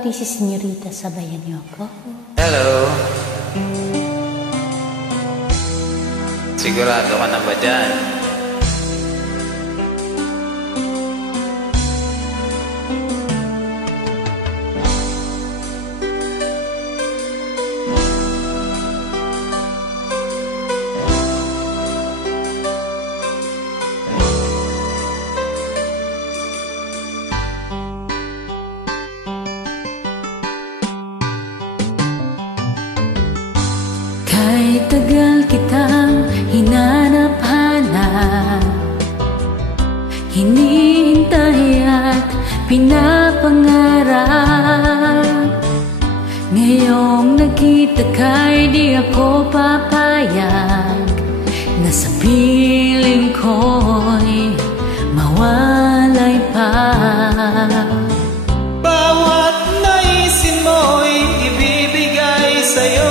pwede si Senyorita sabayan niyo ako? Hello? Sigurado ka na ba dyan? Kahit tagal kitang hinanap-hanap, hinihintay at pinapangarap, ngayong nakita ka'y di ako papayag na sa piling ko'y mawalay pa. Bawat naisin mo'y ibibigay sa'yo,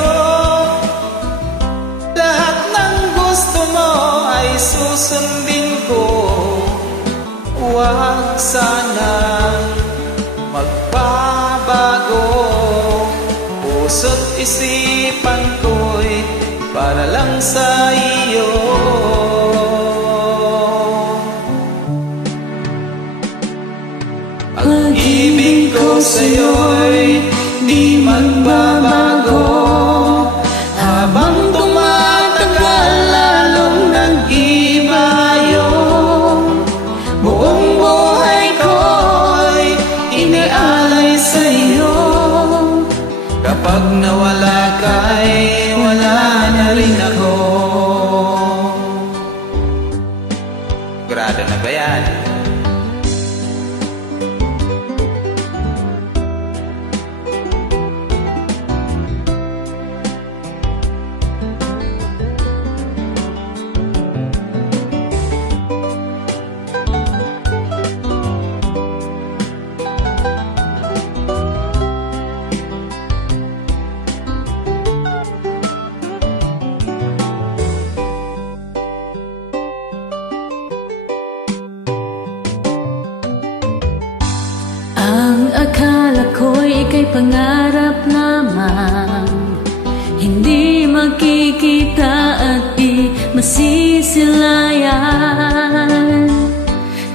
susundin ko. Huwag sanang magbabago, puso't isipan ko'y para lang sa iyo. Pag-ibig ko sa'yo'y di magbabago, habang tumatagal lalong nag-iba yung buong buhay ko'y inialay sa'yo. Kapag nawala ka'y wala na rin ako. Sigurado na ba yan? Ang akala ko'y ika'y pangarap lamang, hindi makikita at di masisilayan.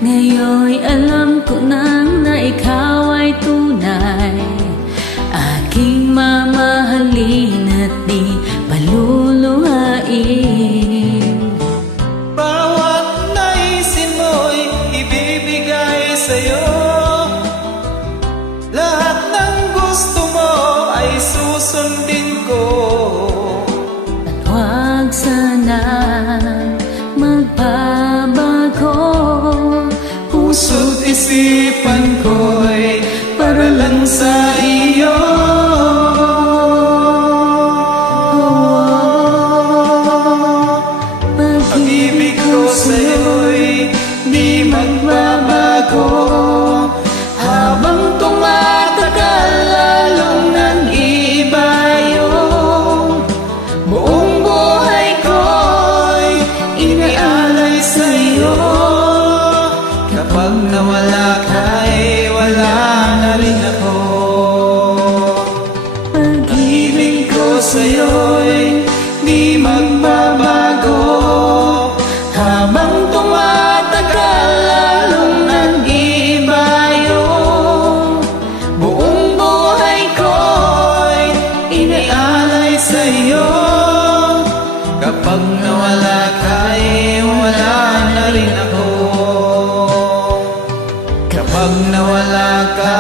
Ngayon'y alam ko nang na ikaw ay tunay, aking mamahalin at di paluluhain. Bawat naisin mo'y ibibigay sa'yo, lahat ng gusto mo ay susundin ko. At huwag sana magbabago, puso't isipan ko'y para lang sa iyo. Pag-ibig ko sa'yo'y di magbabago, habang tumatagal lalong nag-iba yung buong buhay ko'y inialay sa'yo. Kapag nawala ka'y wala na rin ako. Pag-ibig ko sa'yo'y di magbabago, habang tumatagal lalong nag-iba yung buong buhay ko'y inialay sa'yo. Kapag nawala ka'y wala na rin ako. Kapag nawala ka